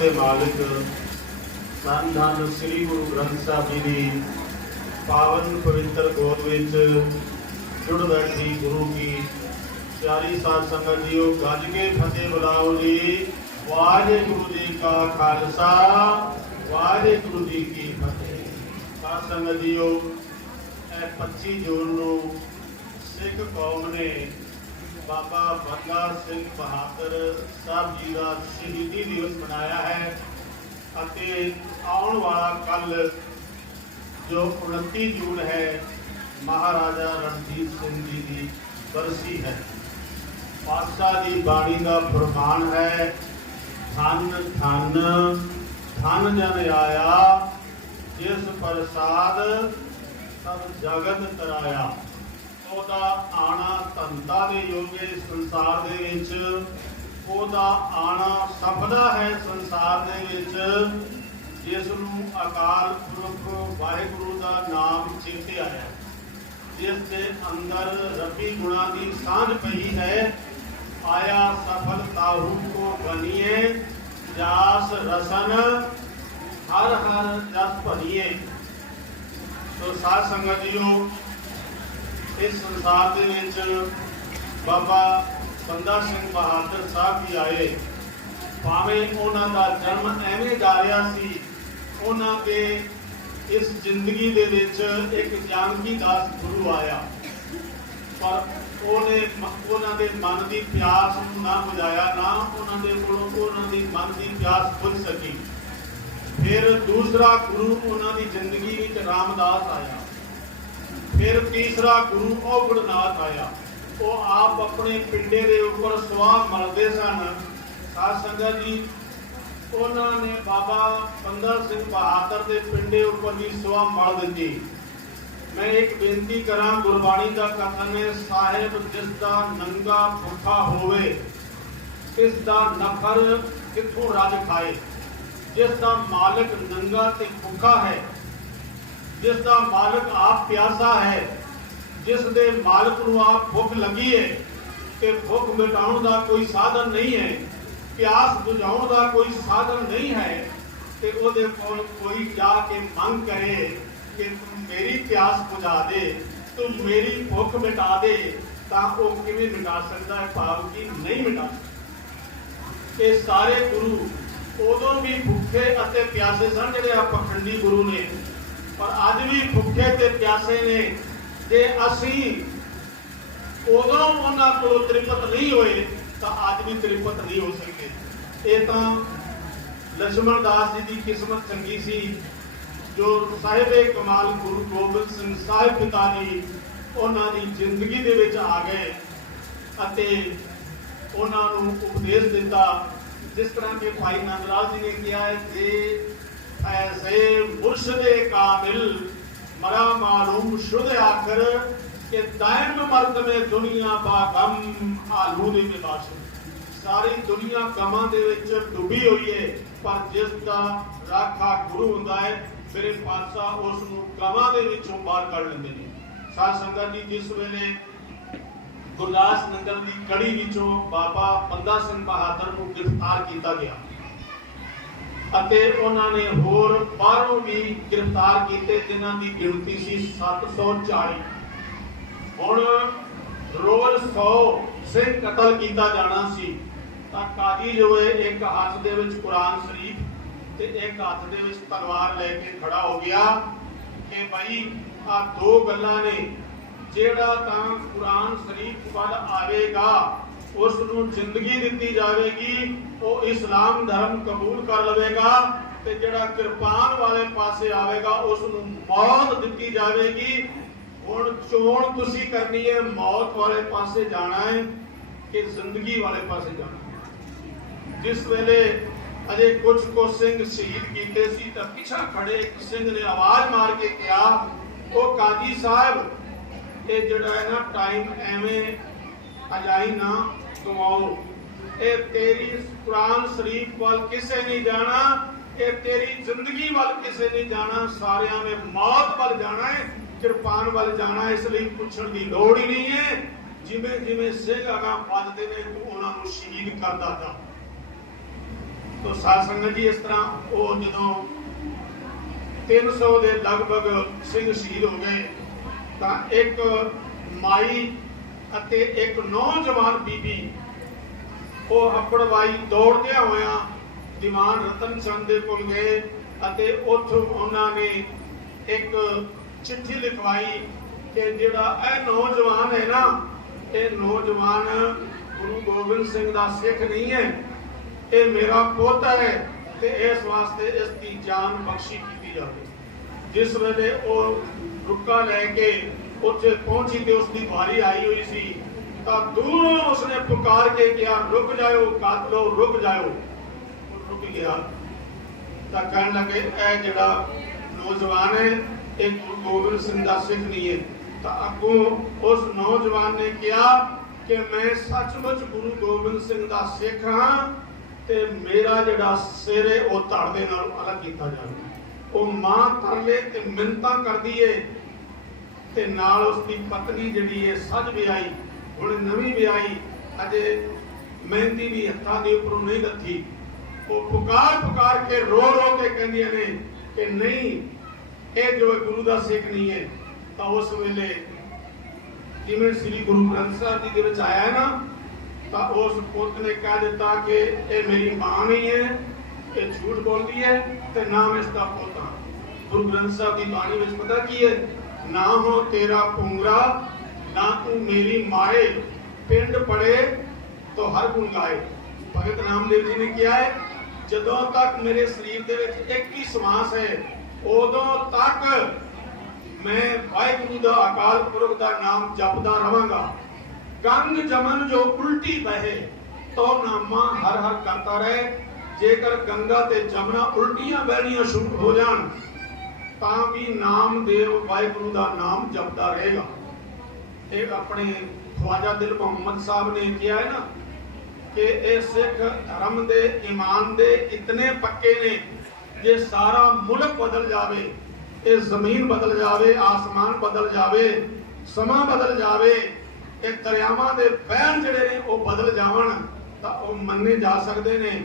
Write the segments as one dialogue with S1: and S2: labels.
S1: ਦੇ ਮਾਲਿਕ ਧੰਨ ਧੰਨ ਸ੍ਰੀ ਗੁਰੂ ਗ੍ਰੰਥ ਸਾਹਿਬ ਜੀ ਦੀ ਪਾਵਨ ਪਵਿੱਤਰ ਗੋਦ ਵਿੱਚ ਜੁੜ ਬੈਠੀ ਗੁਰੂ ਕੀ ਪਿਆਰੀ ਸਾਧ ਸੰਗਤ ਜੀਓ, ਗੱਜ ਕੇ ਫਤਿਹ ਬੁਲਾਓ ਜੀ। ਵਾਹਿਗੁਰੂ ਜੀ ਕਾ ਖਾਲਸਾ, ਵਾਹਿਗੁਰੂ ਜੀ ਕੀ ਫਤਿਹ। ਸਾਧ ਸੰਗਤ ਜੀਓ, ਇਹ 25 ਜੂਨ ਨੂੰ ਸਿੱਖ ਕੌਮ ਨੇ ਬਾਬਾ ਬੰਗਾ ਸਿੰਘ ਬਹਾਦਰ ਸਾਹਿਬ ਜੀ ਦਾ ਸ਼ਹੀਦੀ ਦਿਵਸ ਮਨਾਇਆ ਹੈ ਅਤੇ ਆਉਣ ਵਾਲਾ ਕੱਲ ਜੋ 29 ਜੂਨ ਹੈ, ਮਹਾਰਾਜਾ ਰਣਜੀਤ ਸਿੰਘ ਜੀ ਦੀ ਬਰਸੀ ਹੈ। ਪਾਤਸ਼ਾਹ ਦੀ ਬਾਣੀ ਦਾ ਫਰਮਾਨ ਹੈ, ਧੰਨ ਧੰਨ ਧੰਨ ਜਨ ਆਇਆ, ਜਿਸ ਪ੍ਰਸਾਦ ਸਭ ਜਗਤ ਤਰਾਇਆ ਉਹਦਾ ਆਣਾ ਧੰਦਾ ਦੇ ਯੋਗੇ ਸੰਸਾਰ ਦੇ ਵਿੱਚ, ਉਹਦਾ ਆਣਾ ਸਫਲਾ ਹੈ ਸੰਸਾਰ ਦੇ ਵਿੱਚ ਜਿਸ ਨੂੰ ਅਕਾਲ ਪੁਰਖ ਵਾਹਿਗੁਰੂ ਦਾ ਨਾਮ ਚੇਤੇ ਆਇਆ ਜਿਸ ਦੇ ਅੰਦਰ ਰੱਬੀ ਗੁਣਾ ਦੀ ਸਾਂਝ ਪਈ ਹੈ, ਆਇਆ ਸਫਲ ਤਾਹੂ ਕੋ ਬਨੀਏ ਜਾਸ ਰਸਨ, ਹਰ ਹਰ ਜਸ ਭਰੀਏ। ਸੋ ਸਾਧ ਸੰਗਤ ਜੀਓ ਇਸ ਸੰਸਾਰ ਦੇ ਵਿੱਚ ਬਾਬਾ ਬੰਦਾ ਸਿੰਘ ਬਹਾਦਰ ਸਾਹਿਬ ਜੀ ਆਏ। ਭਾਵੇਂ ਉਹਨਾਂ ਦਾ ਜਨਮ ਐਵੇਂ ਜਾ ਰਿਹਾ ਸੀ, ਉਹਨਾਂ ਦੇ ਇਸ ਜ਼ਿੰਦਗੀ ਦੇ ਵਿੱਚ ਇੱਕ ਜਾਨਕੀ ਦਾਸ ਗੁਰੂ ਆਇਆ। ਪਰ ਉਹਨੇ ਉਹਨਾਂ ਦੇ ਮਨ ਦੀ ਪਿਆਸ ਨੂੰ ਨਾ ਬੁਝਾਇਆ, ਨਾ ਉਹਨਾਂ ਦੇ ਕੋਲੋਂ ਉਹਨਾਂ ਦੀ ਮਨ ਦੀ ਪਿਆਸ ਬੁਝ ਸਕੀ। ਫਿਰ ਦੂਸਰਾ ਗੁਰੂ ਉਹਨਾਂ ਦੀ ਜ਼ਿੰਦਗੀ ਵਿੱਚ ਰਾਮਦਾਸ ਆਇਆ। ਫਿਰ ਤੀਸਰਾ ਗੁਰੂ ਉਹ ਗੁਰਨਾਥ ਆਇਆ। ਉਹ ਆਪ ਆਪਣੇ ਪਿੰਡੇ ਦੇ ਉੱਪਰ ਸਵਾਹ ਮਲਦੇ ਸਨ। ਸਾਧ ਸੰਗਤ ਜੀ, ਉਹਨਾਂ ਨੇ ਬਾਬਾ ਬੰਦਾ ਸਿੰਘ ਬਹਾਦਰ ਦੇ ਪਿੰਡੇ ਉੱਪਰ ਵੀ ਸਵਾਹ ਮਲ ਦਿੱਤੀ। ਮੈਂ ਇੱਕ ਬੇਨਤੀ ਕਰਾਂ, ਗੁਰਬਾਣੀ ਦਾ ਕਥਨ ਹੈ, ਸਾਹਿਬ, ਜਿਸ ਦਾ ਨੰਗਾ ਭੁੱਖਾ ਹੋਵੇ, ਇਸ ਦਾ ਨਫਰ ਕਿੱਥੋਂ ਰੱਜ ਖਾਏ? ਜਿਸ ਦਾ ਮਾਲਕ ਨੰਗਾ ਤੇ ਭੁੱਖਾ ਹੈ ਜਿਸ ਦਾ ਮਾਲਕ ਆਪ ਪਿਆਸਾ ਹੈ ਜਿਸ ਦੇ ਮਾਲਕ ਨੂੰ ਆਪ ਭੁੱਖ ਲੱਗੀ ਹੈ ਤੇ ਭੁੱਖ ਮਿਟਾਉਣ ਦਾ ਕੋਈ ਸਾਧਨ ਨਹੀਂ ਹੈ, ਪਿਆਸ ਬੁਝਾਉਣ ਦਾ ਕੋਈ ਸਾਧਨ ਨਹੀਂ ਹੈ, ਤੇ ਉਹਦੇ ਕੋਲ ਕੋਈ ਜਾ ਕੇ ਮੰਗ ਕਰੇ ਕਿ ਤੂੰ ਮੇਰੀ ਪਿਆਸ ਬੁਝਾ ਦੇ, ਤੂੰ ਮੇਰੀ ਭੁੱਖ ਮਿਟਾ ਦੇ, ਤਾਂ ਉਹ ਕਿਵੇਂ ਮਿਟਾ ਸਕਦਾ ਹੈ, ਭਾਵ ਕਿ ਨਹੀਂ ਮਿਟਾ ਸਕਦਾ। ਇਹ ਸਾਰੇ ਗੁਰੂ ਉਦੋਂ ਵੀ ਭੁੱਖੇ ਅਤੇ ਪਿਆਸੇ ਸਨ ਜਿਹੜੇ ਆ ਪਖੰਡੀ ਗੁਰੂ ਨੇ। ਪਰ ਅੱਜ ਵੀ ਭੁੱਖੇ ਤੇ ਪਿਆਸੇ ਨੇ ਜੇ ਅਸੀਂ ਉਦੋਂ ਉਹਨਾਂ ਕੋਲ ਤ੍ਰਿਪਤ ਨਹੀਂ ਹੋਏ, ਤਾਂ ਅੱਜ ਵੀ ਤ੍ਰਿਪਤ ਨਹੀਂ ਹੋ ਸਕਦੇ ਇਹ ਤਾਂ ਲక్ష్మణ ਦਾਸ ਜੀ ਦੀ ਕਿਸਮਤ ਚੰਗੀ ਸੀ, ਜੋ ਸਾਹਿਬੇ ਕਮਾਲ ਗੁਰੂ ਗੋਬਿੰਦ ਸਿੰਘ ਸਾਹਿਬ ਪਿਤਾ ਜੀ ਉਹਨਾਂ ਦੀ ਜ਼ਿੰਦਗੀ ਦੇ ਵਿੱਚ ਆ ਗਏ ਅਤੇ ਉਹਨਾਂ ਨੂੰ ਉਪਦੇਸ਼ ਦਿੱਤਾ, ਜਿਸ ਤਰ੍ਹਾਂ ਕਿ ਭਾਈ ਨੰਦਰਾਜ ਜੀ ਨੇ ਕਿਹਾ ਹੈ, ਜੇ ਐਸੇ ਮੁਰਸ਼ਦੇ ਕਾਮਿਲ ਮਰਾ ਮਾਲੂਮ ਸ਼ੁਧ ਆਖਰ ਕਿ ਦਾਇਮ ਮਰਦ ਮੇ ਦੁਨੀਆ ਬਾ ਗਮ ਆਲੂ ਦੇ ਮਿਲਾਸ਼ ਸਾਰੀ ਦੁਨੀਆ ਗਮਾਂ ਦੇ ਵਿੱਚ ਡੁੱਬੀ ਹੋਈ ਹੈ ਪਰ ਜਿਸ ਦਾ ਰਾਖਾ ਗੁਰੂ ਹੁੰਦਾ ਹੈ ਮੇਰੇ ਪਾਤਸ਼ਾਹ ਉਸ ਨੂੰ ਗਮਾਂ ਦੇ ਵਿੱਚੋਂ ਬਾਹਰ ਕੱਢ ਲੈਂਦੇ ਨੇ ਸਾਧ ਸੰਗਤ ਜੀ ਜਿਸ ਵੇਲੇ ਗੁਰਦਾਸ ਨੰਗਲ ਦੀ ਕੜੀ ਵਿੱਚੋਂ ਬਾਬਾ ਬੰਦਾ ਸਿੰਘ ਬਹਾਦਰ ਨੂੰ ਗ੍ਰਿਫਤਾਰ ਕੀਤਾ ਗਿਆ ਅਤੇ ਉਹਨਾਂ ਨੇ ਹੋਰ ਬਾਹਰੋਂ ਵੀ ਗ੍ਰਿਫਤਾਰ ਕੀਤੇ, ਜਿਨ੍ਹਾਂ ਦੀ ਗਿਣਤੀ ਸੀ 740 ਹੁਣ ਰੋਜ਼ 100 ਸਿੰਘ ਕਤਲ ਕੀਤਾ ਜਾਣਾ ਸੀ। ਤਾਂ ਕਾਜੀ ਜੋ ਹੈ, ਇੱਕ ਹੱਥ ਦੇ ਵਿੱਚ ਕੁਰਾਨ ਸ਼ਰੀਫ ਤੇ ਇੱਕ ਹੱਥ ਦੇ ਵਿੱਚ ਤਲਵਾਰ ਲੈ ਕੇ ਖੜਾ ਹੋ ਗਿਆ ਕਿ ਭਾਈ ਆ ਦੋ ਗੱਲਾਂ ਨੇ। ਜਿਹੜਾ ਤਾਂ ਕੁਰਾਨ ਸ਼ਰੀਫ ਵੱਲ ਆਵੇਗਾ ਉਸ ਨੂੰ ਜ਼ਿੰਦਗੀ ਦਿੱਤੀ ਜਾਵੇਗੀ, ਉਹ ਇਸਲਾਮ ਧਰਮ ਕਬੂਲ ਕਰ ਲਵੇਗਾ ਤੇ ਜਿਹੜਾ ਕਿਰਪਾਨ ਵਾਲੇ ਪਾਸੇ ਆਵੇਗਾ ਉਸ ਨੂੰ ਮੌਤ ਦਿੱਤੀ ਜਾਵੇਗੀ। ਹੁਣ ਚੋਣ ਤੁਸੀਂ ਕਰਨੀ ਹੈ, ਮੌਤ ਵਾਲੇ ਪਾਸੇ ਜਾਣਾ ਹੈ ਕਿ ਜ਼ਿੰਦਗੀ ਵਾਲੇ ਪਾਸੇ ਜਾਣਾ ਜਿਸ ਵੇਲੇ ਅਜੇ ਕੁਝ ਕੋ ਸਿੰਘ ਸ਼ਹੀਦ ਕੀਤੇ ਸੀ, ਤਾਂ ਪਿਛਾ ਖੜੇ ਇੱਕ ਸਿੰਘ ਨੇ ਆਵਾਜ਼ ਮਾਰ ਕੇ ਕਿਹਾ, ਉਹ ਕਾਜੀ ਸਾਹਿਬ, ਇਹ ਜਿਹੜਾ ਹੈ ਨਾ ਟਾਈਮ ਐਵੇਂ ਅਜਾਈ ਨਾ ਕਮਾਓ ਇਹ ਤੇਰੀ ਕੁਰਾਨ ਸ਼ਰੀਫ ਵੱਲ ਕਿਸੇ ਨਹੀਂ ਜਾਣਾ, ਇਹ ਤੇਰੀ ਜ਼ਿੰਦਗੀ ਵੱਲ ਕਿਸੇ ਨਹੀਂ ਜਾਣਾ, ਸਾਰਿਆਂ ਨੇ ਮੌਤ ਵੱਲ ਜਾਣਾ ਹੈ, ਕਿਰਪਾਨ ਵੱਲ ਜਾਣਾ, ਇਸ ਲਈ ਪੁੱਛਣ ਦੀ ਲੋੜ ਹੀ ਨਹੀਂ ਹੈ। ਜਿਵੇਂ ਜਿਵੇਂ ਸਿੰਘ ਅਗਾ ਵੱਧਦੇ ਨੇ, ਤੂੰ ਉਹਨਾਂ ਨੂੰ ਸ਼ਹੀਦ ਕਰਦਾ ਜਾ। ਤੋ ਸਾਧ ਸੰਗਤ ਜੀ, ਇਸ ਤਰ੍ਹਾਂ ਉਹ ਜਦੋਂ 300 ਦੇ ਲਗਭਗ ਸਿੰਘ ਸ਼ਹੀਦ ਹੋ ਗਏ, ਤਾਂ ਇੱਕ ਮਾਈ ਅਤੇ ਇੱਕ ਨੌਜਵਾਨ ਬੀਬੀ, ਉਹ ਹੱਪੜਵਾਈ ਦੌੜਦਿਆਂ ਹੋਇਆਂ ਦੀਵਾਨ ਰਤਨ ਚੰਦ ਦੇ ਕੋਲ ਗਏ ਅਤੇ ਉੱਥੋਂ ਉਹਨਾਂ ਨੇ ਇੱਕ ਚਿੱਠੀ ਲਿਖਵਾਈ ਕਿ ਜਿਹੜਾ ਇਹ ਨੌਜਵਾਨ ਹੈ ਨਾ, ਇਹ ਨੌਜਵਾਨ ਗੁਰੂ ਗੋਬਿੰਦ ਸਿੰਘ ਦਾ ਸਿੱਖ ਨਹੀਂ ਹੈ। ਇਹ ਮੇਰਾ ਪੁੱਤ ਹੈ ਤੇ ਇਸ ਵਾਸਤੇ ਇਸ ਦੀ ਜਾਨ ਬਖਸ਼ੀ ਕੀਤੀ ਜਾਵੇ। ਜਿਸ ਵੇਲੇ ਉਹ ਰੁੱਕਾ ਲੈ ਕੇ ਉੱਥੇ ਪਹੁੰਚੀ ਤੇ ਉਸ ਦੀ ਵਾਰੀ ਆਈ ਹੋਈ ਸੀ। ਤਾਂ ਦੂਰੋਂ ਉਸਨੇ ਪੁਕਾਰ ਕੇ ਕਿਹਾ, ਰੁਕ ਜਾਓ ਕਾਤਲੋ ਰੁਕ ਜਾਓ ਰੁਕ ਗਿਆ। ਤਾਂ ਕਹਿਣ ਲੱਗੇ, ਇਹ ਜਿਹੜਾ ਨੌਜਵਾਨ ਹੈ, ਇਹ ਗੁਰੂ ਗੋਬਿੰਦ ਸਿੰਘ ਦਾ ਸਿੱਖ ਨਹੀਂ ਹੈ। ਤਾਂ ਅੱਗੋਂ ਉਸ ਨੌਜਵਾਨ ਨੇ ਕਿਹਾ ਕਿ ਮੈਂ ਸੱਚਮੁੱਚ ਗੁਰੂ ਗੋਬਿੰਦ ਸਿੰਘ ਦਾ ਸਿੱਖ ਹਾਂ ਤੇ ਮੇਰਾ ਜਿਹੜਾ ਸਿਰ ਹੈ, ਉਹ ਧੜ ਦੇ ਨਾਲ ਅਲੱਗ ਕੀਤਾ ਜਾਵੇ। ਉਹ ਮਾਂ ਤਰਲੇ ਤੇ ਮਿੰਤਾਂ ਕਰਦੀ ਏ। ਤੇ ਨਾਲ ਉਸ ਦੀ ਪਤਨੀ ਜਿਹੜੀ ਹੈ ਸੱਜ ਵਿਆਹੀ, ਹੁਣ ਨਵੀਂ ਵਿਆਹੀ, ਅਜੇ ਮਹਿੰਦੀ ਵੀ ਹੱਥਾਂ ਦੇ ਉੱਪਰੋਂ ਨਹੀਂ ਲੱਥੀ। ਉਹ ਪੁਕਾਰ ਪੁਕਾਰ ਕੇ ਰੋ ਰੋ ਕੇ ਕਹਿੰਦੀਆਂ ਨੇ ਕਿ ਨਹੀਂ, ਇਹ ਜੋ ਗੁਰੂ ਦਾ ਸਿੱਖ ਨਹੀਂ ਹੈ, ਤਾਂ ਉਸ ਵੇਲੇ ਜਿਵੇਂ ਸ੍ਰੀ ਗੁਰੂ ਗ੍ਰੰਥ ਸਾਹਿਬ ਜੀ ਦੇ ਵਿੱਚ ਆਇਆ ਨਾ, ਤਾਂ ਉਸ ਪੁੱਤ ਨੇ ਕਹਿ ਦਿੱਤਾ ਕਿ ਇਹ ਮੇਰੀ ਮਾਂ ਨਹੀਂ ਹੈ, ਇਹ ਝੂਠ ਬੋਲਦੀ ਹੈ ਤੇ ਨਾਮ ਇਸ ਦਾ ਪੁੱਤ ਹਾਂ ਗੁਰੂ ਗ੍ਰੰਥ ਸਾਹਿਬ ਦੀ ਬਾਣੀ ਵਿੱਚ ਪਤਾ ਕੀ ਹੈ? ਨਾ ਹੋ ਤੇਰਾ ਪੁੰਗਰਾ ਨਾ ਤੂੰ ਮੇਰੀ ਮਾਏ ਪਿੰਡ ਪੜੇ ਤੋ ਹਰ ਗੁਣ ਗਾਏ। ਭਗਤ ਰਾਮਦੇਵ ਜੀ ਨੇ ਕਿਹਾ ਹੈ, ਜਦੋਂ ਤੱਕ ਮੇਰੇ ਸਰੀਰ ਦੇ ਵਿੱਚ ਇੱਕ ਹੀ ਸਵਾਸ ਹੈ, ਉਦੋਂ ਤੱਕ ਮੈਂ ਵਾਹਿਗੁਰੂ ਦਾ ਅਕਾਲ ਪੁਰਖ ਦਾ ਨਾਮ ਜਪਦਾ ਰਵਾਂਗਾ। ਗੰਗ ਜਮਨ ਜੋ ਉਲਟੀ ਬਹੇ, ਤੋ ਨਾਮਾ ਹਰ ਹਰ ਕਰਤਾ ਰਹੇ। ਜੇਕਰ ਗੰਗਾ ਤੇ ਜਮਨਾ ਉਲਟੀਆਂ ਬਹਿਣੀਆਂ ਸ਼ੁਰੂ ਹੋ ਜਾਣ ਤਾਂ ਵੀ ਨਾਮਦੇਵ ਵਾਹਿਗੁਰੂ ਦਾ ਨਾਮ ਜਪਦਾ ਰਹੇਗਾ। ਇਹ ਆਪਣੇ ਖਵਾਜਾ ਦਿਲ ਮੁਹੰਮਦ ਸਾਹਿਬ ਨੇ ਕਿਹਾ ਹੈ ਨਾ ਕਿ ਇਹ ਸਿੱਖ ਧਰਮ ਦੇ ਈਮਾਨ ਦੇ ਇਤਨੇ ਪੱਕੇ ਨੇ ਜੇ ਸਾਰਾ ਮੁਲਕ ਬਦਲ ਜਾਵੇ, ਇਹ ਜ਼ਮੀਨ ਬਦਲ ਜਾਵੇ, ਆਸਮਾਨ ਬਦਲ ਜਾਵੇ, ਸਮਾਂ ਬਦਲ ਜਾਵੇ, ਇਹ ਦਰਿਆਵਾਂ ਦੇ ਬਹਿਣ ਜਿਹੜੇ ਨੇ ਉਹ ਬਦਲ ਜਾਵਣ ਤਾਂ ਉਹ ਮੰਨੇ ਜਾ ਸਕਦੇ ਨੇ।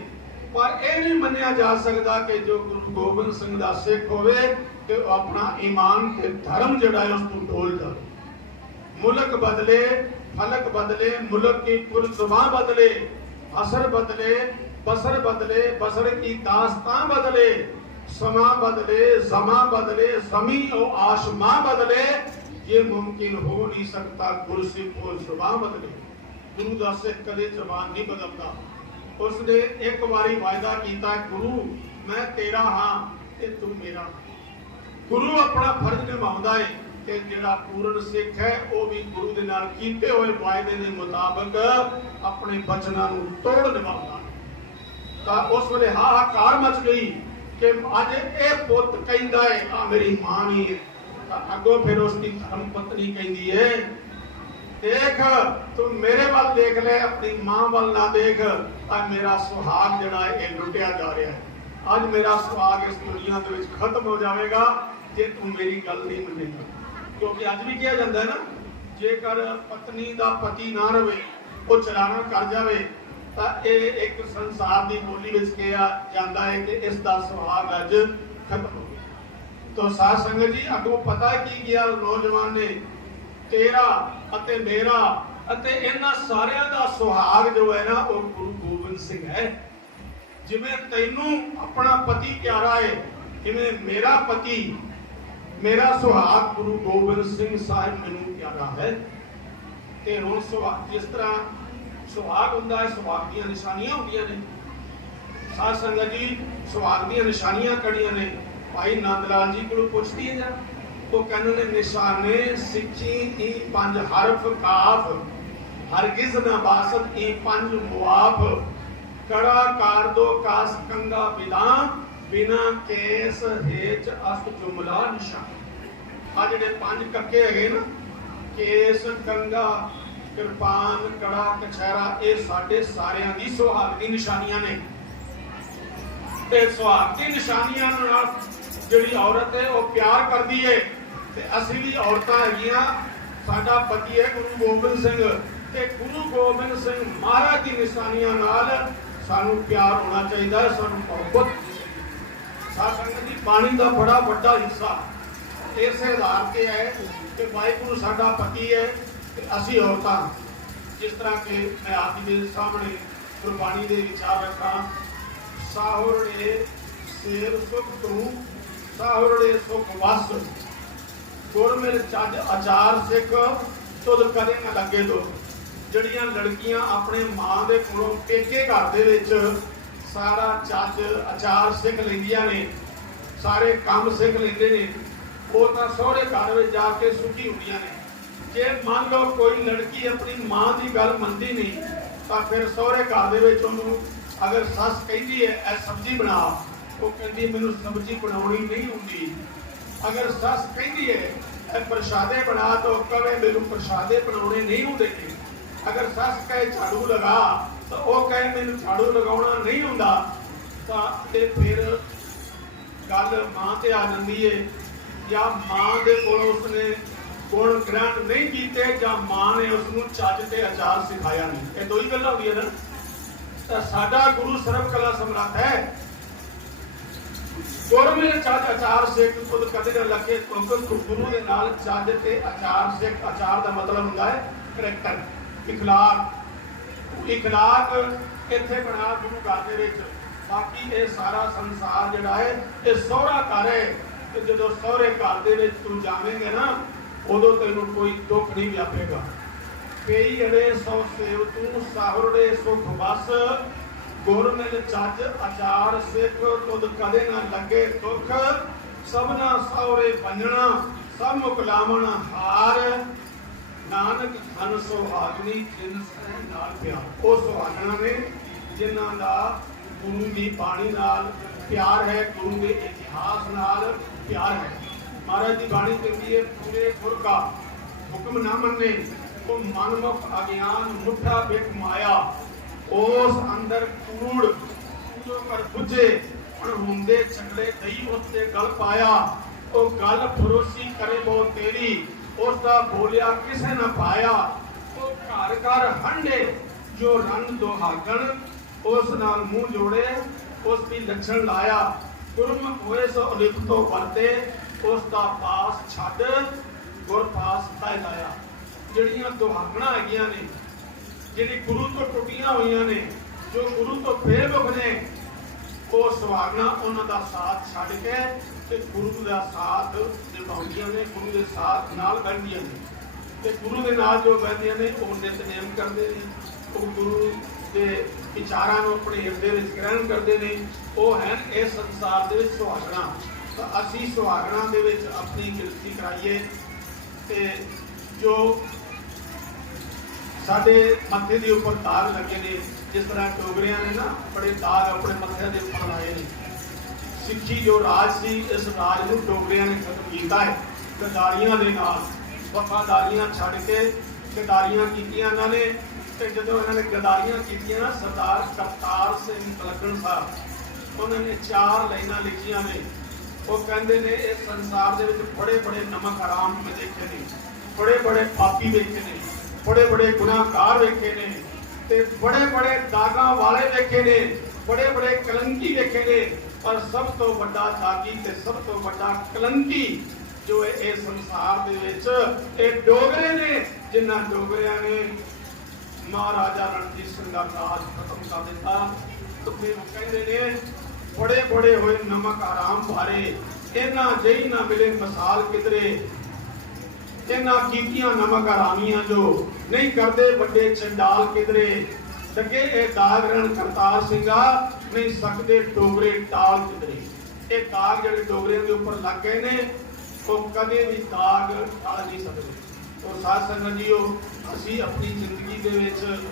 S1: ਪਰ ਇਹ ਨਹੀਂ ਮੰਨਿਆ ਜਾ ਸਕਦਾ ਕਿ ਜੋ ਗੁਰੂ ਗੋਬਿੰਦ ਸਿੰਘ ਦਾ ਸਿੱਖ ਹੋਵੇ तो अपना ईमान के धर्म जड़ा उसको ढोल कर मुल्क बदले फलक बदले मुल्क की कुल जुबा बदले असर बदले बसर बदले बसर की दास्तां बदले समा बदले जमा बदले जमी और आसमा बदले ये मुमकिन हो नहीं सकता कुर्सी को ज़ुबान बदले गुरु का से कदे जबान नहीं बदलता उसने एक बारी वायदा किया गुरु मैं तेरा हाँ ते तुम मेरा हाँ ਗੁਰੂ ਆਪਣਾ ਫਰਜ਼ ਨਿਭਾਉਂਦਾ ਹੈ ਕਿ ਜਿਹੜਾ ਪੂਰਨ ਸਿੱਖ ਹੈ, ਉਹ ਵੀ ਗੁਰੂ ਦੇ ਨਾਲ ਕੀਤੇ ਹੋਏ ਵਾਅਦੇ ਦੇ ਮੁਤਾਬਕ ਆਪਣੇ ਬਚਨਾਂ ਨੂੰ ਤੋੜ ਨਿਭਾਉਂਦਾ ਤਾਂ ਉਸ ਵੇਲੇ ਹਾਹਾਕਾਰ ਮਚ ਗਈ ਕਿ ਅੱਜ ਇਹ ਪੁੱਤ ਕਹਿੰਦਾ ਹੈ ਆ ਮੇਰੀ ਮਾਂ ਨਹੀਂ ਹੈ ਤਾਂ ਅੱਗੋਂ ਫਿਰ ਉਸ ਦੀ ਧਰਮ ਪਤਨੀ ਕਹਿੰਦੀ ਹੈ ਦੇਖ, ਤੂੰ ਮੇਰੇ ਵੱਲ ਦੇਖ ਲੈ, ਆਪਣੀ ਮਾਂ ਵੱਲ ਨਾ ਦੇਖ ਆ ਮੇਰਾ ਸੁਹਾਗ ਜਿਹੜਾ ਹੈ ਇਹ ਲੁੱਟਿਆ ਜਾ ਰਿਹਾ ਹੈ ਅੱਜ ਮੇਰਾ ਸੁਹਾਗ ਇਸ ਦੁਨੀਆ ਦੇ ਵਿੱਚ ਖਤਮ ਹੋ ਜਾਵੇਗਾ। ਜੇ ਤੂੰ ਮੇਰੀ ਗੱਲ ਨਹੀਂ ਮੰਨੇਗਾ। ਕਿਉਂਕਿ ਅੱਜ ਵੀ ਕਿਹਾ ਜਾਂਦਾ ਹੈ ਨਾ, ਜੇਕਰ ਪਤਨੀ ਦਾ ਪਤੀ ਨਾ ਰਵੇ, ਉਹ ਚਲਾਣਾ ਕਰ ਜਾਵੇ, ਤਾਂ ਇਹ ਇੱਕ ਸੰਸਾਰ ਦੀ ਬੋਲੀ ਵਿੱਚ ਕਿਹਾ ਜਾਂਦਾ ਹੈ ਕਿ ਇਸ ਦਾ ਸੁਹਾਗ ਅੱਜ ਖਤਮ ਹੋ ਗਿਆ। ਤੋ ਸਾਧ ਸੰਗਤ ਜੀ, ਅੱਗੋਂ ਪਤਾ ਕੀ ਗਿਆ ਨੌਜਵਾਨ ਨੇ? ਤੇਰਾ ਅਤੇ ਮੇਰਾ ਅਤੇ ਇਹਨਾਂ ਸਾਰਿਆਂ ਦਾ ਸੁਹਾਗ ਜੋ ਹੈ ਨਾ, ਉਹ ਗੁਰੂ ਗੋਬਿੰਦ ਸਿੰਘ ਹੈ। ਜਿਵੇਂ ਤੈਨੂੰ ਆਪਣਾ ਪਤੀ ਪਿਆਰਾ ਹੈ, ਜਿਵੇਂ ਮੇਰਾ ਪਤੀ ਮੇਰਾ ਸੁਹਾਗ ਗੁਰੂ ਗੋਬਿੰਦ ਸਿੰਘ ਸਾਹਿਬ ਮੈਨੂੰ ਪਿਆਰਾ ਹੈ ਤੇ ਹੁਣ ਸੁਹਾਗ ਜਿਸ ਤਰ੍ਹਾਂ ਸੁਹਾਗ ਹੁੰਦਾ ਹੈ, ਸੁਹਾਗ ਦੀਆਂ ਨਿਸ਼ਾਨੀਆਂ ਹੁੰਦੀਆਂ ਨੇ। ਸਾਧ ਸੰਗਤ ਜੀ, ਸੁਹਾਗ ਦੀਆਂ ਨਿਸ਼ਾਨੀਆਂ ਕੜੀਆਂ ਨੇ? ਭਾਈ ਨੰਦ ਲਾਲ ਜੀ ਕੋਲੋਂ ਪੁੱਛਦੀ ਹੈ ਜਾਂ? ਉਹ ਕਹਿੰਦੇ ਨੇ, ਨਿਸ਼ਾਨੇ ਸਿੱਚੀ ਈ ਪੰਜ ਹਰਫ ਕਾਫ, ਹਰਗਿਜ਼ ਨਾ ਬਾਸਤ ਈ ਪੰਜ ਮੁਆਫ। ਕੜਾ ਕਾਰ ਦੋ ਕਾਸ ਕੰਗਾ ਬਿਨਾ ਬਿਨਾ ਕੇਸ ਹੇਚ ਅਸ ਜੁਮਲਾ ਨਿਸ਼ਾਨ। ਆ ਜਿਹੜੇ ਪੰਜ ਕੱਕੇ ਹੈਗੇ ਨਾ, ਕੇਸ ਕੰਗਾ ਕਿਰਪਾਨ ਕੜਾ ਕਛਹਿਰਾ ਇਹ ਸਾਡੇ ਸਾਰਿਆਂ ਦੀ ਸੁਹਾਗ ਦੀ ਨਿਸ਼ਾਨੀਆਂ ਨੇ। ਤੇ ਸੁਹਾਗ ਦੀ ਨਿਸ਼ਾਨੀਆਂ ਨਾਲ ਜਿਹੜੀ ਔਰਤ ਹੈ, ਉਹ ਪਿਆਰ ਕਰਦੀ ਹੈ। ਤੇ ਅਸੀਂ ਵੀ ਔਰਤਾਂ ਹੈਗੀਆਂ, ਸਾਡਾ ਪਤੀ ਹੈ ਗੁਰੂ ਗੋਬਿੰਦ ਸਿੰਘ। ਤੇ ਗੁਰੂ ਗੋਬਿੰਦ ਸਿੰਘ ਮਹਾਰਾਜ ਦੀ ਨਿਸ਼ਾਨੀਆਂ ਨਾਲ ਸਾਨੂੰ ਪਿਆਰ ਹੋਣਾ ਚਾਹੀਦਾ ਹੈ, ਸਾਨੂੰ ਮੁਹੱਬਤ ਸਾਧ ਸੰਗਤ ਦੀ ਬਾਣੀ ਦਾ ਬੜਾ ਵੱਡਾ ਹਿੱਸਾ। ਇਸੇ ਆਧਾਰ ਤੇ ਹੈ ਕਿ ਵਾਹਿਗੁਰੂ ਸਾਡਾ ਪਤੀ ਹੈ ਤੇ ਅਸੀਂ ਔਰਤਾਂ। ਜਿਸ ਤਰ੍ਹਾਂ ਕਿ ਮੈਂ ਆਪ ਜੀ ਦੇ ਸਾਹਮਣੇ ਗੁਰਬਾਣੀ ਦੇ ਵਿਚਾਰ ਰੱਖਾਂ ਸਾਹੁਰੜੇ ਸੇਵ ਸੁਖ ਤੂੰ, ਸਾਹੁਰੜੇ ਸੁਖ ਵਸ। ਗੁਰ ਮਿਲ ਚੱਜ ਆਚਾਰ ਸਿੱਖ, ਤੁਧ ਕਦੇ ਨਾ ਲੱਗੇ ਦੋ ਜਿਹੜੀਆਂ ਲੜਕੀਆਂ ਆਪਣੇ ਮਾਂ ਦੇ ਕੋਲੋਂ ਪੇਕੇ ਘਰ ਦੇ ਵਿੱਚ ਸਾਰਾ ਚੱਜ ਆਚਾਰ ਸਿੱਖ ਲੈਂਦੀਆਂ ਨੇ, ਸਾਰੇ ਕੰਮ ਸਿੱਖ ਲੈਂਦੇ ਨੇ ਉਹ ਤਾਂ ਸਹੁਰੇ ਘਰ ਵਿੱਚ ਜਾ ਕੇ ਸੁਖੀ ਹੁੰਦੀਆਂ ਨੇ। ਜੇ ਮੰਨ ਲਓ ਕੋਈ ਲੜਕੀ ਆਪਣੀ ਮਾਂ ਦੀ ਗੱਲ ਮੰਨਦੀ ਨਹੀਂ, ਤਾਂ ਫਿਰ ਸਹੁਰੇ ਘਰ ਦੇ ਵਿੱਚ ਉਹਨੂੰ ਅਗਰ ਸੱਸ ਕਹਿੰਦੀ ਹੈ, ਇਹ ਸਬਜ਼ੀ ਬਣਾ। ਉਹ ਕਹਿੰਦੀ, ਮੈਨੂੰ ਸਬਜ਼ੀ ਬਣਾਉਣੀ ਨਹੀਂ ਹੁੰਦੀ। ਅਗਰ ਸੱਸ ਕਹਿੰਦੀ ਹੈ, ਇਹ ਪ੍ਰਸ਼ਾਦੇ ਬਣਾ। ਤਾਂ ਉਹ ਕਹੇ ਮੈਨੂੰ ਪ੍ਰਸ਼ਾਦੇ ਬਣਾਉਣੇ ਨਹੀਂ ਹੁੰਦੇ ਅਗਰ ਸੱਸ ਕਹੇ, ਝਾੜੂ ਲਗਾ। ਤਾਂ ਉਹ ਕਹੇ, ਮੈਨੂੰ ਝਾੜੂ ਲਗਾਉਣਾ ਨਹੀਂ ਹੁੰਦਾ। ਤਾਂ ਤੇ ਫਿਰ ਗੱਲ ਮਾਂ ਤੇ ਆ ਜਾਂਦੀ ਹੈ ਜਾਂ ਮਾਂ ਦੇ ਕੋਲ ਉਸਨੇ ਗੁਣ ਗ੍ਰਹਿਣ ਨਹੀਂ ਕੀਤੇ ਜਾਂ ਮਾਂ ਨੇ ਉਸ ਨੂੰ ਚੱਜ ਤੇ ਆਚਾਰ ਸਿਖਾਇਆ ਨਹੀਂ। ਇਹ ਦੋ ਹੀ ਗੱਲਾਂ ਹੁੰਦੀਆਂ ਨੇ। ਤਾਂ ਸਾਡਾ ਗੁਰੂ ਸਰਵ ਕਲਾ ਸਮਰੱਥ ਹੈ। ਗੁਰੂ ਚੱਜ ਆਚਾਰ ਸਿੱਖ ਖੁਦ ਕਦੇ ਨਾ ਲੱਗੇ ਕਿਉਂਕਿ ਗੁਰੂ ਦੇ ਨਾਲ ਚੱਜ ਤੇ ਆਚਾਰ ਸਿੱਖ, ਆਚਾਰ ਦਾ ਮਤਲਬ ਹੁੰਦਾ ਹੈ ਕਰੈਕਟਰ ਇਖਲਾਕ। ਇਖਲਾਕ ਇੱਥੇ ਬਣਾ ਗੁਰੂ ਘਰ ਦੇ ਵਿੱਚ। ਬਾਕੀ ਇਹ ਸਾਰਾ ਸੰਸਾਰ ਜਿਹੜਾ ਹੈ, ਇਹ ਸਹੁਰਾ ਘਰ ਹੈ। ਤੇ ਜਦੋਂ ਸਹੁਰੇ ਘਰ ਦੇ ਵਿੱਚ ਤੂੰ ਜਾਵੇਂਗੇ ਨਾ, ਉਦੋਂ ਤੈਨੂੰ ਕੋਈ ਦੁੱਖ ਨਹੀਂ ਵਿਆਪੇਗਾ ਕਈ ਅੜੇ ਸੋ ਸੇਵ ਤੂੰ, ਸਾਹੁਰੜੇ ਸੁਖ ਬਸ। ਗੁਰ ਮਿਲ ਚੱਜ ਆਚਾਰ ਸਿੱਖ, ਤੁਧ ਕਦੇ ਨਾ ਲੱਗੇ ਦੁੱਖ। ਸਭਨਾ ਸਹੁਰੇ ਬੰਨਣਾ, ਸਭ ਮੁਕਲਾਮਣ ਹਾਰ। ਨਾਨਕ ਧਨ ਸੁਹਾਗਣੀ ਜਿਨ ਸਹਿ ਨਾਲ ਪਿਆਰ ਉਹ ਸੁਹਾਗਣਾ ਨੇ, ਜਿਨ੍ਹਾਂ ਦਾ ਗੁਰੂ ਦੀ ਬਾਣੀ ਨਾਲ ਪਿਆਰ ਹੈ ਗੁਰੂ ਦੇ ਇਤਿਹਾਸ ਨਾਲ। ਪਿਆਰ ਹੈ। ਮਹਾਰਾਜ ਦੀ ਬਾਣੀ ਕਹਿੰਦੀ ਹੈ, ਪੂਰੇ ਗੁਰ ਕਾ ਹੁਕਮ ਨਾ ਮੰਨੇ, ਉਹ ਮਨਮੁਖ ਅਗਿਆਨ ਮੁੱਠਾ ਬਿਕ ਮਾਇਆ। ਉਸ ਅੰਦਰ ਕੂੜ ਜੋ ਕਰ ਪੁੱਜੇ ਹੁਣ ਹੁੰਦੇ ਛਗਲੇ ਦਈ ਉਸ ਗਲ ਪਾਇਆ। ਉਹ ਗੱਲ ਫਰੋਸੀ ਕਰੇ ਬੋ ਤੇਰੀ, ਉਸ ਦਾ ਬੋਲਿਆ ਕਿਸੇ ਨਾ ਪਾਇਆ। ਉਹ ਘਰ ਘਰ ਹੰਡੇ ਜੋ ਰੰਗ ਦੁਹਾਗਣ, ਉਸ ਨਾਲ ਮੂੰਹ ਜੋੜੇ, ਉਸ ਦੀ ਲੱਛਣ ਲਾਇਆ। ਗੁਰਮੁਖ ਹੋਏ ਸੋ ਅਲਿਪ ਤੋਂ ਵਰਤੇ, ਉਸ ਦਾ ਪਾਸ ਛੱਡ, ਗੁਰ ਪਾਸ ਤੈ ਲਾਇਆ। ਜਿਹੜੀਆਂ ਦੁਹਾਗਣਾ ਹੈਗੀਆਂ ਨੇ, ਜਿਹੜੀ ਗੁਰੂ ਤੋਂ ਟੁੱਟੀਆਂ ਹੋਈਆਂ ਨੇ, ਜੋ ਗੁਰੂ ਤੋਂ ਬੇਮੁਖ ਨੇ, ਉਹ ਸੁਹਾਗਣਾ ਉਹਨਾਂ ਦਾ ਸਾਥ ਛੱਡ ਕੇ ਤੇ ਗੁਰੂ ਦਾ ਸਾਥ ਨਿਭਾਉਂਦੀਆਂ ਨੇ, ਗੁਰੂ ਦੇ ਸਾਥ ਨਾਲ ਬੈਠਦੀਆਂ ਨੇ। ਤੇ ਗੁਰੂ ਦੇ ਨਾਲ ਜੋ ਬੈਠਦੀਆਂ ਨੇ, ਉਹ ਨਿਤਨੇਮ ਕਰਦੇ ਨੇ। ਉਹ ਗੁਰੂ ਦੇ ਵਿਚਾਰਾਂ ਨੂੰ ਆਪਣੇ ਹਿਰਦੇ ਵਿੱਚ ਗ੍ਰਹਿਣ ਕਰਦੇ ਨੇ, ਉਹ ਹਨ ਇਸ ਸੰਸਾਰ ਦੇ ਵਿੱਚ ਸੁਹਾਗਣਾ। ਤਾਂ ਅਸੀਂ ਸੁਹਾਗਣਾ ਦੇ ਵਿੱਚ ਆਪਣੀ ਗਿਣਤੀ ਕਰਾਈਏ ਤੇ ਜੋ ਸਾਡੇ ਮੱਥੇ ਦੇ ਉੱਪਰ ਦਾਗ ਲੱਗੇ ਨੇ, ਜਿਸ ਤਰ੍ਹਾਂ ਡੋਗਰਿਆਂ ਨੇ ਨਾ ਬੜੇ ਦਾਗ ਆਪਣੇ ਮੱਥੇ ਦੇ ਉੱਪਰ ਲਾਏ ਨੇ। ਸਿੱਖੀ ਜੋ ਰਾਜ ਸੀ, ਇਸ ਰਾਜ ਨੂੰ ਡੋਗਰਿਆਂ ਨੇ ਖਤਮ ਕੀਤਾ ਹੈ। ਗਦਾਰੀਆਂ ਦੇ ਨਾਲ, ਵਫਾਦਾਰੀਆਂ ਛੱਡ ਕੇ ਗਦਾਰੀਆਂ ਕੀਤੀਆਂ ਇਹਨਾਂ ਨੇ। ਤੇ ਜਦੋਂ ਇਹਨਾਂ ਨੇ ਗਦਾਰੀਆਂ ਕੀਤੀਆਂ ਨਾ, ਸਰਦਾਰ ਕਰਤਾਰ ਸਿੰਘ ਤਲਕਣ ਸਾਹਿਬ, ਉਹਨਾਂ ਨੇ ਚਾਰ ਲਾਈਨਾਂ ਲਿਖੀਆਂ ਨੇ। ਉਹ ਕਹਿੰਦੇ ਨੇ, ਇਸ ਸੰਸਾਰ ਦੇ ਵਿੱਚ ਬੜੇ ਬੜੇ ਨਮਕ ਹਰਾਮ ਮੈਂ ਦੇਖੇ ਨੇ ਬੜੇ ਬੜੇ ਪਾਪੀ ਵੇਖੇ ਨੇ ਬੜੇ ਬੜੇ ਗੁਨਾਹਗਾਰ ਵੇਖੇ ਨੇ ਤੇ ਬੜੇ ਬੜੇ ਦਾਗਾਂ ਵਾਲੇ ਵੇਖੇ ਨੇ ਬੜੇ ਬੜੇ ਕਲੰਕੀ ਵੇਖੇ ਨੇ। ਪਰ ਸਭ ਤੋਂ ਵੱਡਾ ਦਾਗੀ ਤੇ ਸਭ ਤੋਂ ਵੱਡਾ ਕਲੰਕੀ ਜੋ ਇਹ ਇਹ ਸੰਸਾਰ ਦੇ ਵਿੱਚ ਇਹ ਡੋਗਰੇ ਨੇ, ਜਿਨ੍ਹਾਂ ਡੋਗਰਿਆਂ ਨੇ ਮਹਾਰਾਜਾ ਰਣਜੀਤ ਸਿੰਘ ਦਾ ਰਾਜ ਖਤਮ ਕਰ ਦਿੱਤਾ। ਤੇ ਫਿਰ ਕਹਿੰਦੇ ਨੇ, ਬੜੇ ਬੜੇ ਹੋਏ ਨਮਕ ਆਰਾਮ ਭਾਰੇ, ਇਹਨਾਂ ਜਈ ਨਾ ਮਿਲੇ ਮਸਾਲ ਕਿਧਰੇ। ਇਹਨਾਂ ਕੀਤੀਆਂ ਨਮਕ ਹਰਾਮੀਆਂ ਜੋ ਨਹੀਂ ਕਰਦੇ, ਵੱਡੇ ਚੰਡਾਲ ਕਿਧਰੇ। ਲੱਗੇ ਇਹ ਦਾਗ ਰਣ ਕਰਤਾਰ ਸਿੰਘਾ ਨਹੀਂ ਸਕਦੇ ਡੋਗਰੇ ਟਾਲ ਕਿਧਰੇ। ਇਹ ਦਾਗ ਜਿਹੜੇ ਡੋਗਰਿਆਂ ਦੇ ਉੱਪਰ ਲੱਗ ਗਏ ਨੇ, ਉਹ ਕਦੇ ਵੀ ਦਾਗ ਟਾਲ ਨਹੀਂ ਸਕਦੇ। ਉਹ ਸਾਧ ਸੰਗਤ ਜੀਓ, ਅਸੀਂ ਆਪਣੀ ਜ਼ਿੰਦਗੀ ਦੇ ਵਿੱਚ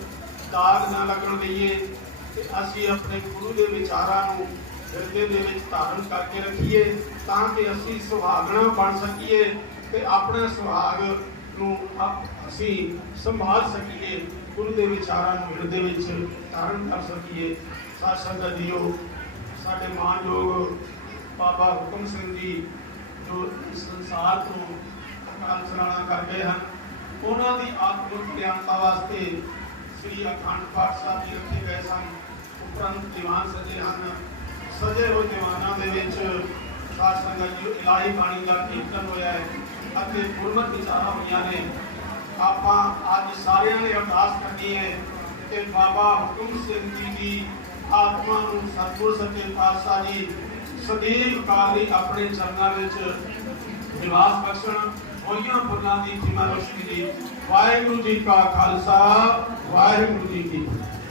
S1: ਦਾਗ ਨਾ ਲੱਗਣ ਦਈਏ ਤੇ ਅਸੀਂ ਆਪਣੇ ਗੁਰੂ ਦੇ ਵਿਚਾਰਾਂ ਨੂੰ ਹਿਰਦੇ ਦੇ ਵਿੱਚ ਧਾਰਨ ਕਰਕੇ ਰੱਖੀਏ ਤਾਂ ਕਿ ਅਸੀਂ ਸੁਹਾਗਣਾ ਬਣ ਸਕੀਏ ਤੇ ਆਪਣੇ ਸੁਹਾਗ ਨੂੰ ਆਪ- ਅਸੀਂ ਸੰਭਾਲ ਸਕੀਏ, ਗੁਰੂ ਦੇ ਵਿਚਾਰਾਂ ਨੂੰ ਹਿਰਦੇ ਵਿੱਚ ਧਾਰਨ ਕਰ ਸਕੀਏ। ਸਾਧ ਸੰਗਤ ਜੀਓ, ਸਾਡੇ ਮਾਨਯੋਗ ਬਾਬਾ ਹੁਕਮ ਸਿੰਘ ਜੀ ਜੋ ਇਸ ਸੰਸਾਰ ਤੋਂ ਅਕਾਲ ਚਲਾਣਾ ਕਰ ਗਏ ਹਨ। ਉਹਨਾਂ ਦੀ ਆਤਮਿਕ ਗਿਆਨਤਾ ਵਾਸਤੇ ਸ੍ਰੀ ਅਖੰਡ ਪਾਠ ਸਾਹਿਬ ਜੀ ਰੱਖੇ ਗਏ ਸਨ। ਉਪਰੰਤ ਦੀਵਾਨ ਸਜੇ ਹਨ। ਸਜੇ ਹੋਏ ਦੀਵਾਨਾਂ ਦੇ ਵਿੱਚ ਸਾਧ ਸੰਗਤ ਜੀ ਇਲਾਹੀ ਬਾਣੀ ਦਾ ਕੀਰਤਨ ਹੋਇਆ ਹੈ ਅਤੇ ਗੁਰਮਤਿ ਵਿਚਾਰਾਂ ਹੋਈਆਂ ਨੇ। ਆਪਾਂ ਅੱਜ ਸਾਰਿਆਂ ਨੇ ਅਰਦਾਸ ਕਰਨੀ ਹੈ ਕਿ ਬਾਬਾ ਹੁਕਮ ਸਿੰਘ ਜੀ ਦੀ ਆਤਮਾ ਨੂੰ ਸਤਿਗੁਰ ਸੱਚੇ ਪਾਤਸ਼ਾਹ ਜੀ ਸਦੀਵ ਕਾਲ ਲਈ ਆਪਣੇ ਚਰਨਾਂ ਵਿੱਚ ਨਿਵਾਸ ਬਖਸ਼ਣ। ਹੋਈਆਂ ਫੁੱਲਾਂ ਦੀ ਖਿਮਾ ਰੋਸ਼ਨੀ ਵਾਹਿਗੁਰੂ ਜੀ ਕਾ ਖਾਲਸਾ ਵਾਹਿਗੁਰੂ ਜੀ ਕੀ ਫਤਿਹ।